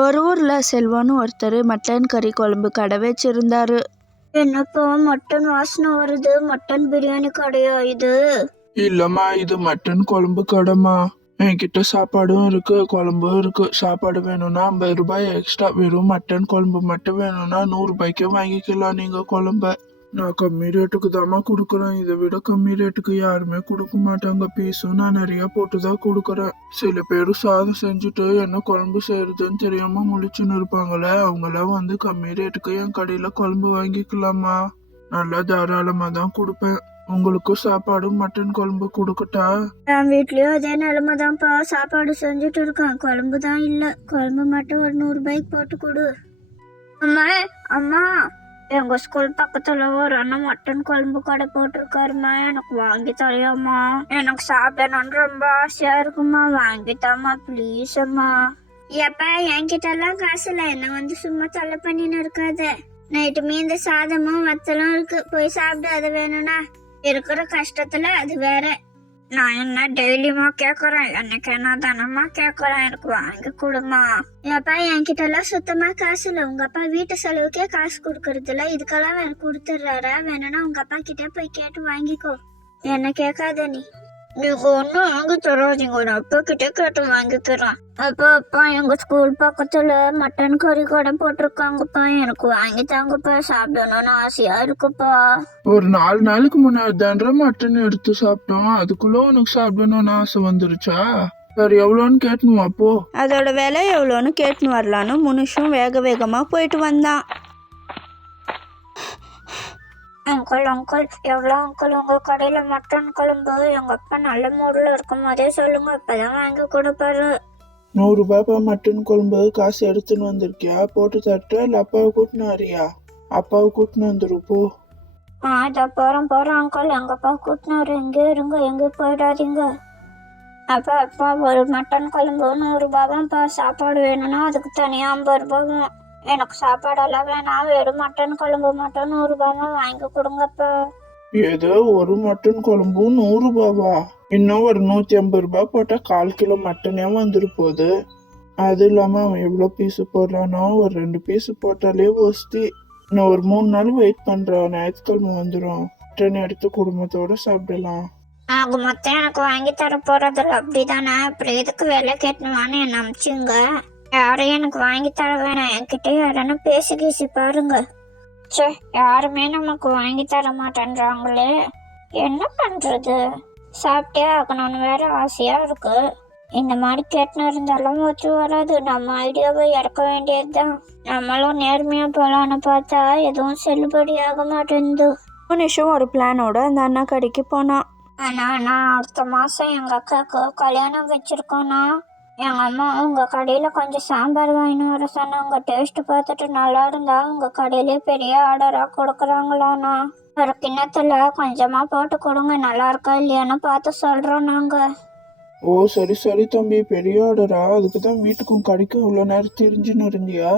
ஒரு ஊர்ல செல்வம்னு ஒருத்தர் மட்டன் கறி குழம்பு கடை வச்சிருந்தாரு. என்னப்பா மட்டன் வாசனை வருது. மட்டன் பிரியாணி கடையா இது? இல்லம்மா இது மட்டன் குழம்பு கடைமா என்கிட்ட சாப்பாடும் இருக்கு குழம்பும் இருக்கு. சாப்பாடு வேணும்னா ஐம்பது ரூபாய் எக்ஸ்ட்ரா வெறும் மட்டன் குழம்பு மட்டும் வேணும்னா நூறு ரூபாய்க்கு வாங்கிக்கலாம் நீங்க குழம்ப. நான் கம்மி ரேட்டுக்கு தாம்மா கொடுக்குறேன். இதை விட கம்மி ரேட்டுக்கு யாருமே கொடுக்க மாட்டாங்க. பீஸும் நான் நிறைய போட்டு தான் கொடுக்குறேன். சில பேர் சாதம் செஞ்சுட்டு என்ன குழம்பு செய்யறதுன்னு தெரியாம முழிச்சுன்னு இருப்பாங்களே. அவங்களாம் வந்து கம்மி ரேட்டுக்கு என் கடையில குழம்பு வாங்கிக்கலாமா? நல்லா தாராளமா தான் கொடுப்பேன். உங்களுக்கும் சாப்பாடு மட்டன் குழம்பு கொடுக்கட்டா? என் வீட்லயும் அதே நிலைமை தான்ப்பா. சாப்பாடு செஞ்சுட்டு இருக்கேன். குழம்பு தான் இல்ல. குழம்பு மட்டும் ஒரு நூறு ரூபாய்க்கு போட்டு கொடு. அம்மா அம்மா. எங்க ஸ்கூல் பக்கத்துல ஒரு அண்ணன் மட்டன் குழம்பு கடை போட்டிருக்காருமா. எனக்கு வாங்கி தரையாம்மா எனக்கு சாப்பிடணும்னு ரொம்ப ஆசையா இருக்குமா வாங்கித்தாம்மா ப்ளீஸ் அம்மா. ஏப்பா என்கிட்ட எல்லாம் காசு இல்ல. என்ன வந்து சும்மா தொல்லை பண்ணின்னு இருக்காத. நைட்டு மீந்த சாதமும் வத்தலும் இருக்கு. போய் சாப்பிடு அது வேணும்னா. இருக்கிற கஷ்டத்துல அது வேற. நான் என்ன டெய்லியுமா கேக்குறேன்? என்னைக்கு என்ன தானமா கேக்குறேன். எனக்கு வாங்கி கொடுமா. ஏப்பா என்கிட்ட எல்லாம் சுத்தமா காசு இல்ல. உங்க அப்பா வீட்டு செலவுக்கே காசு கொடுக்கறது இல்ல. இதுக்கெல்லாம் வேற கொடுத்துட்றாரா? வேணும்னா உங்க அப்பா கிட்ட போய் கேட்டு வாங்கிக்கோ. என்ன கேட்காத நீ. நீங்க ஒன்றும் வாங்கி தராதீங்க நான் அப்பா கிட்ட கேட்டு வாங்கிக்கிறேன் அப்பா அப்பா எங்க ஸ்கூல் பக்கத்துல மட்டன் கறி கடை போட்டிருக்காங்கப்பா. எனக்கு வாங்கி தாங்கப்பா. சாப்பிடணும்னு ஆசையா இருக்குப்பா. ஒரு நாலு நாளுக்கு முன்னாடி தாண்டா மட்டன் எடுத்து சாப்பிட்டோம். அதுக்குள்ள உனக்கு சாப்பிடணும்னு ஆசை வந்துருச்சா? சரி எவ்வளோன்னு கேட்கணுமா அப்போ அதோட விலை எவ்வளோன்னு கேட்டுன்னு வரலான்னு முனுஷும் வேக வேகமா போயிட்டு வந்தான். அங்கிள் அங்கிள் எவ்வளோ அங்கிள் உங்க கடையில மட்டன் குழம்பு எங்க அப்பா நல்ல மூடில் இருக்கும். போதே சொல்லுங்க இப்பதான் வாங்கி கொடுப்பாரு. நூறு ரூபாய்ப்பா மட்டன் குழம்பு காசு எடுத்துன்னு வந்திருக்கியா? போட்டு தட்டு இல்லை அப்பாவை கூட்டின்னு வரியா? அப்பாவை கூட்டின்னு வந்துரு போ. ஆ இதோ போறோம் போறோம் அங்கிள் எங்க அப்பா கூட்டினாரு எங்கே இருங்க எங்கே போயிடாதீங்க. அப்பா அப்பா ஒரு மட்டன் குழம்பு நூறு ரூபாவான்ப்பா சாப்பாடு வேணும்னா அதுக்கு தனியாக ஐம்பது ரூபாவும் எனக்கு சாப்பாடெல்லாம் வேணாம். வெறும் மட்டன் குழம்பு மட்டும் நூறு ரூபாவா வாங்கி கொடுங்கப்பா. ஏதோ ஒரு மட்டன் குழம்பும் நூறு ரூபாவா? இன்னும் ஒரு நூற்றி ஐம்பது ரூபாய் போட்டால் கால் கிலோ மட்டனே வந்துரு போகுது. அது இல்லாமல் அவன் எவ்வளோ பீஸு போடுறானோ? ஒரு ரெண்டு பீஸு போட்டாலே ஒஸ்தி இன்னும் ஒரு மூணு நாள் வெயிட் பண்ணுறான் ஞாயிற்றுக்கிழமை வந்துடும் மட்டன் எடுத்து குடும்பத்தோட சாப்பிடலாம். ஆக மொத்தம் எனக்கு வாங்கி தர போறதில்ல அப்படிதானே? அப்புறம் எதுக்கு வேலை கேட்டணுமான்னு என்ன அமிச்சுங்க யாரும் எனக்கு வாங்கி தர வேணாம். என்கிட்ட யாரன்னு பேசி கீசி பாருங்க. ச்சே யாருமே நமக்கு வாங்கி தர மாட்டேன்றாங்களே. என்ன பண்றது? சாப்பிட்டே ஆகணும்னு வேற ஆசையா இருக்கு. இந்த மாதிரி கேட்டுன்னு இருந்தாலும் ஒத்து வராது. நம்ம ஐடியாவை இறக்க வேண்டியதுதான். நம்மளும் நேர்மையா போலான்னு பார்த்தா எதுவும் செல்லுபடி ஆக மாட்டேங்குது முனுஷும் ஒரு பிளானோட அந்த அண்ணா கடைக்கு போனான். அண்ணா நான் அடுத்த மாதம் எங்கள் அக்காவுக்கு கல்யாணம் வச்சுருக்கோண்ணா எங்கள் அம்மா உங்கள் கடையில் கொஞ்சம் சாம்பார் வாங்கின்னு வர சொன்னாங்க டேஸ்ட் பார்த்துட்டு நல்லா இருந்தா உங்கள் கடையிலே பெரிய ஆர்டராக கொடுக்குறாங்களாண்ணா. ஒரு கிண்ணத்தில் கொஞ்சமாக போட்டு கொடுங்க நல்லா இருக்கா இல்லையான்னு பார்த்து சொல்கிறோம் நாங்கள் ஓ சரி சரி தம்பி பெரிய ஆர்டரா அதுக்கு தான் வீட்டுக்கும் கடைக்கும் இவ்வளோ நேரம் தெரிஞ்சுன்னு இருந்தியா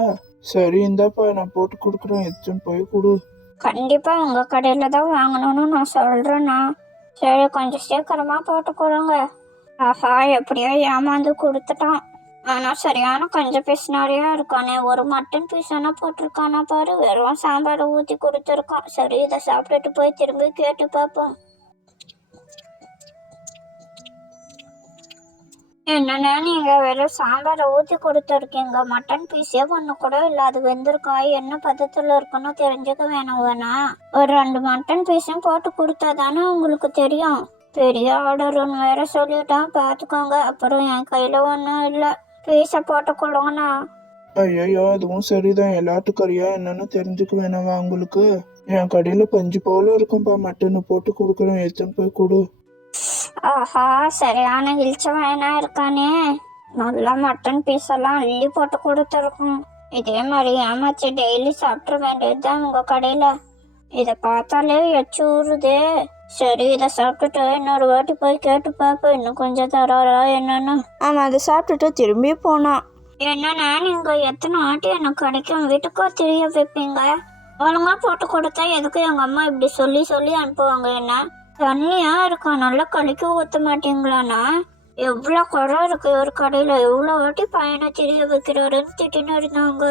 சரி இந்தாப்பா நான் போட்டு கொடுக்குறேன். எடுத்துன்னு போய் கொடு. கண்டிப்பாக உங்கள் கடையில் தான் வாங்கணும்னு நான் சொல்கிறேண்ணா சரி கொஞ்சம் சீக்கிரமாக போட்டு கொடுங்க. ஆஹா எப்படியோ ஏமாந்து கொடுத்துட்டான். ஆனா சரியான கொஞ்சம் பீஸ் இருக்கானே. ஒரு மட்டன் பீஸ் ஆனால் போட்டிருக்கானா பாரு. வெறும் சாம்பாரை ஊற்றி கொடுத்துருக்கான். சரி இதை சாப்பிட்டுட்டு போய் திரும்பி கேட்டு பார்ப்போம். என்னன்னா நீங்கள் வெறும் சாம்பாரை ஊற்றி கொடுத்துருக்கீங்க. மட்டன் பீஸே ஒன்று கூட இல்லை. அது வெந்திருக்கா? என்ன பதத்தில் இருக்குன்னு தெரிஞ்சுக்க வேணும் வேணா. ஒரு ரெண்டு மட்டன் பீஸும் போட்டு கொடுத்தாதானே உங்களுக்கு தெரியும். பெரிய ஆர்டர்னு வேற சொல்லிட்டான் பார்த்துக்கோங்க அப்புறம் என் கையில் ஒன்றும் இல்லை. பீஸை போட்டு கொடுங்கண்ணா. ஐயோ அதுவும் சரிதான். எல்லாட்டுக்கறியா என்னன்னு தெரிஞ்சுக்க வேணாமா உங்களுக்கு. என் கடையில பஞ்சு போல இருக்கும்பா. மட்டனை போட்டு கொடுக்குறேன். எடுத்துன்னு போய் கொடு. ஆஹா சரியான இழிச்ச வேணா இருக்கானே. நல்லா மட்டன் பீஸ் எல்லாம் அள்ளி போட்டு கொடுத்துருக்கும். இதே மாதிரி ஏமாச்சி டெய்லி சாப்பிட வேண்டியதுதான் உங்க கடையில. இதை பார்த்தாலே எச்சு ஊறுதே சரி இதை சாப்பிட்டுட்டு இன்னொரு வாட்டி போய் கேட்டு பார்ப்போம் இன்னும் கொஞ்சம் தராரா என்னன்னு. அவன் அதை சாப்பிட்டுட்டு திரும்பி போனான் என்னண்ணா நீங்க எத்தனை வாட்டி எனக்கு கிடைக்கும் வீட்டுக்கோ தெரிய வைப்பீங்க? ஒழுங்கா போட்டு கொடுத்தா எதுக்கு எங்க அம்மா இப்படி சொல்லி சொல்லி அனுப்புவாங்க என்ன? தண்ணியா இருக்கும் நல்லா கழிக்க ஊத்த மாட்டீங்களாண்ணா? எவ்வளோ குறை இருக்கு ஒரு கடையில் எவ்வளோ வாட்டி பையனை தெரிய வைக்கிறாருன்னு திட்டின்னு இருந்தாங்க.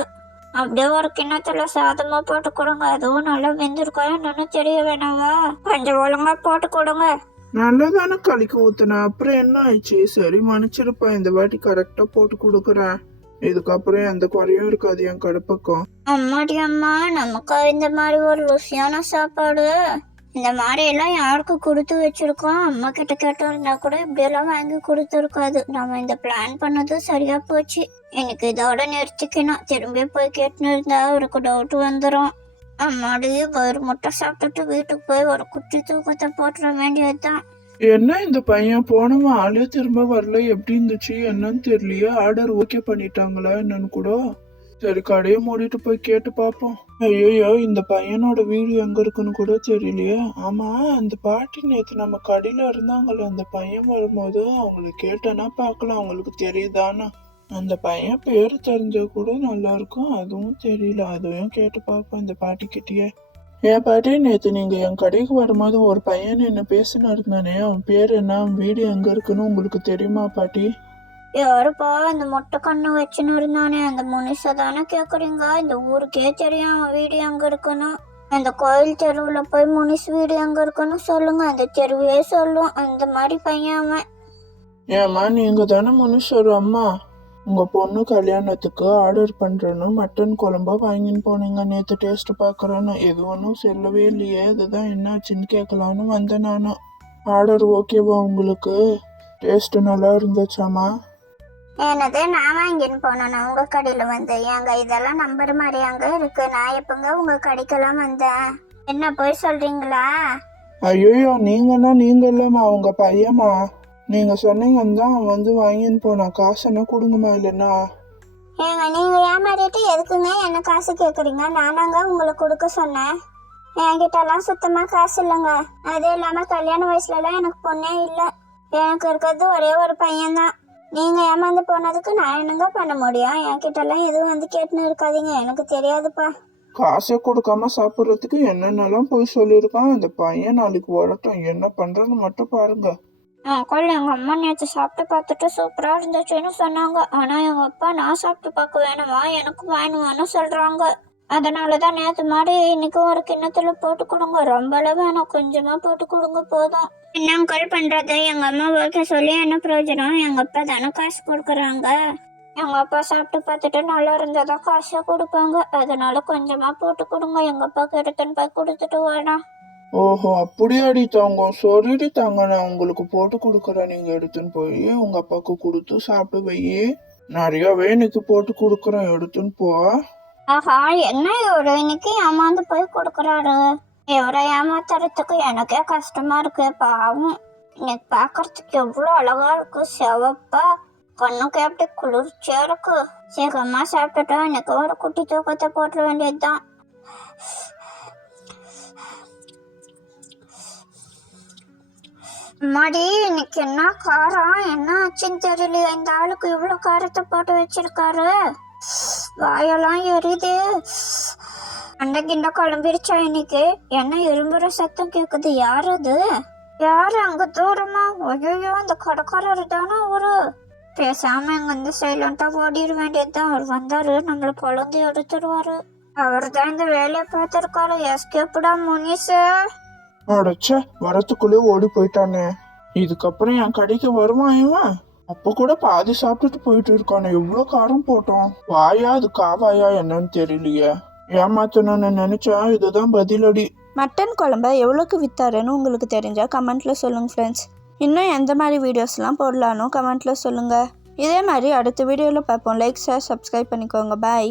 அப்படியே ஒரு கிண்ணத்துல சாதமா போட்டு கொடுங்க. அதுவும் நல்லா வெந்திருக்கா என்னன்னு தெரிய வேணாவா? கொஞ்சம் ஒழுங்கா போட்டு கொடுங்க. நல்லதானே கலிக்கு ஊத்துனேன் அப்புறம் என்ன ஆயிடுச்சு? சரி மன்னிச்சிருப்பா. இந்த வாட்டி கரெக்டா போட்டு கொடுக்குறேன். இதுக்கப்புறம் எந்த குறையும் இருக்காது என் கடை பக்கம் அம்மாடி அம்மா நமக்கு இந்த மாதிரி ஒரு ருசியான சாப்பாடு. இந்த மாதிரி எல்லாம் யாருக்கு கொடுத்து வச்சிருக்கோம்? அம்மா கிட்ட கேட்டு இருந்தா கூட இப்படியெல்லாம் வாங்கி கொடுத்துருக்காது. நம்ம இந்த பிளான் பண்ணது சரியா போச்சு. எனக்கு இதோட நிறுத்திக்கணும் திரும்பி போய் கேட்டுன்னு இருந்தா அவருக்கு டவுட் வந்துடும் அம்மாடி ஒரு முட்டை சாப்பிட்டுட்டு வீட்டுக்கு போய் ஒரு குட்டி தூக்கத்தை போட்டுற வேண்டியதுதான். என்ன இந்த பையன்? போனவன் ஆளே திரும்ப வரல. எப்படி இருந்துச்சு? என்னன்னு தெரியலையே. ஆர்டர் ஓகே பண்ணிட்டாங்களா என்னன்னு கூட? சரி கடையை மூடிட்டு போய் கேட்டு பார்ப்போம். ஐயோ இந்த பையனோட வீடு எங்க இருக்குன்னு கூட தெரியலையே. ஆமா அந்த பாட்டி நேற்று நம்ம கடையில இருந்தாங்களே அந்த பையன் வரும்போது அவங்கள கேட்டனா பார்க்கலாம் அவங்களுக்கு தெரியுதானா அந்த பையன் பேரு தெரிஞ்சா கூட நல்லா இருக்கும் அதுவும் தெரியல அதுவும் கேட்டு பார்ப்போம் இந்த பாட்டி கிட்டேயே ஏன் பாட்டி நேற்று நீங்க என் கடைக்கு வரும்போது ஒரு பையன் என்ன பேசினா இருந்தானே அவன் பேர் என்ன? வீடு எங்க இருக்குன்னு உங்களுக்கு தெரியுமா பாட்டி? யாருப்பா இந்த மொட்டை கண்ணு வச்சுன்னு இருந்தானே? அந்த முனிசை தானே கேட்குறீங்க இந்த ஊருக்கே தெரியும் அவன் வீடு எங்க இருக்கணும் அந்த கோயில் தெருவில் போய் முனிஸ் வீடு எங்க இருக்கணும் சொல்லுங்க. அந்த தெருவே சொல்லும். அந்த மாதிரி பையன் அவன். ஏம்மா நீங்க தானே மனுஷர் அம்மா? உங்க பொண்ணு கல்யாணத்துக்கு ஆர்டர் பண்றேன்னு மட்டன் குழம்பா வாங்கின்னு போனீங்க. நேத்து டேஸ்ட் பார்க்குறேன்னு எது ஒன்றும் சொல்லவே இல்லையே. இதுதான் என்னாச்சுன்னு கேட்கலான்னு வந்தேன் நானும் ஆர்டர் ஓகேவா உங்களுக்கு? டேஸ்ட் நல்லா இருந்துச்சாம்மா? என்னது நான் வாங்கின்னு போனேன் உங்க கடையில வந்து. ஏங்க இதெல்லாம் நம்புற மாதிரி அங்க இருக்கு. நான் எப்பங்க உங்க கடைக்கெல்லாம் வந்தேன்? என்ன போய் சொல்றீங்களா? ஐயோ நீங்கன்னா நீங்க இல்லம்மா உங்க பையம்மா. நீங்க சொன்னீங்கன்னு தான் அவன் வந்து வாங்கின்னு போனான் காசுன்னா கொடுங்கம்மா இல்லைன்னா. ஏங்க நீங்க ஏமாறிட்டு எதுக்குங்க என்ன காசு கேக்குறீங்க? நானாங்க உங்களுக்கு கொடுக்க சொன்னேன். என்கிட்டலாம் சுத்தமா காசு இல்லைங்க. அது இல்லாம கல்யாண வயசுலலாம் எனக்கு பொண்ணே இல்லை. எனக்கு இருக்கிறது ஒரே ஒரு பையன்தான். நீங்க ஏமாந்து போனதுக்கு நான் என்னங்க பண்ண முடியும்? என்கிட்டலாம் எதுவும் வந்து கேட்டுன்னு இருக்காதீங்க. எனக்கு தெரியாதுப்பா. காசை கொடுக்காம சாப்பிட்றதுக்கு என்னென்னலாம் போய் சொல்லியிருக்கான்? அந்த பையன் நாளைக்கு வரட்டும். என்ன பண்றன்னு மட்டும் பாருங்க. அங்கிள் எங்கள் அம்மா நேற்று சாப்பிட்டு பார்த்துட்டு சூப்பராக இருந்துச்சுன்னு சொன்னாங்க. ஆனால் எங்கள் அப்பா நான் சாப்பிட்டு பார்க்க வேணுமா? எனக்கு வேணுமான்னு சொல்கிறாங்க அதனால தான் நேற்று மாதிரி இன்னைக்கும் ஒரு கிண்ணத்தில் போட்டு கொடுங்க. ரொம்பலாம் வேணாம். கொஞ்சமாக போட்டு கொடுங்க போதும். என்ன அங்கிள் பண்ணுறது எங்கள் அம்மா ஓகே சொல்லி என்ன பிரயோஜனம்? எங்கள் அப்பா தானே காசு கொடுக்குறாங்க. எங்கள் அப்பா சாப்பிட்டு பார்த்துட்டு நல்லா இருந்ததா காசை கொடுப்பாங்க. அதனால கொஞ்சமாக போட்டு கொடுங்க. எங்கள் அப்பாவுக்கு எடுத்துன்னு போய் கொடுத்துட்டு வரேன் ஓஹோ அப்படியாடி தங்கம். சொல்லிடி தாங்க நான் உங்களுக்கு போட்டு கொடுக்குறேன். நீங்க எடுத்துன்னு போய் உங்க அப்பாவுக்கு கொடுத்து சாப்பிட்டு வை நிறையவே இன்னைக்கு போட்டு கொடுக்குறேன். எடுத்துன்னு போ. ஆஹா என்ன இவரு இன்னைக்கு ஏமாந்து போய் கொடுக்குறாரு? இவரை ஏமாத்துறதுக்கு எனக்கே கஷ்டமா இருக்கு பாவம். இன்னைக்கு பார்க்கறதுக்கு எவ்வளோ அழகா இருக்கு செவப்பா. கண்ணுக்கு எப்படி குளிர்ச்சியா இருக்கு. சீக்கிரமா சாப்பிட்டுட்டோம் இன்னைக்கு ஒரு குட்டி தூக்கத்தை போட்டுற வேண்டியதுதான். மடி இன்னைக்கு என்ன காரம்? என்ன ஆச்சுன்னு தெரியலையே இந்த ஆளுக்கு இவ்வளோ காரத்தை போட்டு வச்சிருக்காரு. வாயெல்லாம் எரியுது. அந்த கிண்ட குழம்பிருச்சா இன்னைக்கு என்ன இரும்புற சத்தம் கேக்குது? யார் அது? யாரு அங்க தூரமா? ஐயோ அந்த கடைக்காரர் தானே அவரு? பேசாம இங்க வந்து சைலண்டா ஓடிட வேண்டியதுதான். அவர் வந்தாரு நம்மள குழந்தை எடுத்துருவாரு அவர் தான் இந்த வேலையை பார்த்துருக்காரு. எஸ்கேப்டா முனிஸ் அடைச்ச வரத்துக்குள்ளே ஓடி போயிட்டானே. இதுக்கப்புறம் என் கடைக்கு வருவான் இவன்? அப்ப கூட பாதி சாப்பிட்டுட்டு போயிட்டு இருக்கானே. எவ்வளவு காரம் போட்டோம். வாயா அது காவாயா என்னன்னு தெரியலையே. ஏமாத்தணும்னு நினைச்சா இதுதான் பதிலடி. மட்டன் குழம்ப எவ்வளோக்கு விற்றாருன்னு உங்களுக்கு தெரிஞ்சால் கமெண்ட்டில் சொல்லுங்க ஃப்ரெண்ட்ஸ் இன்னும் எந்த மாதிரி வீடியோஸ்லாம் போடலான்னு கமெண்ட்டில் சொல்லுங்கள் இதே மாதிரி அடுத்த வீடியோவில் பார்ப்போம். லைக் ஷேர் சப்ஸ்கிரைப் பண்ணிக்கோங்க. பாய்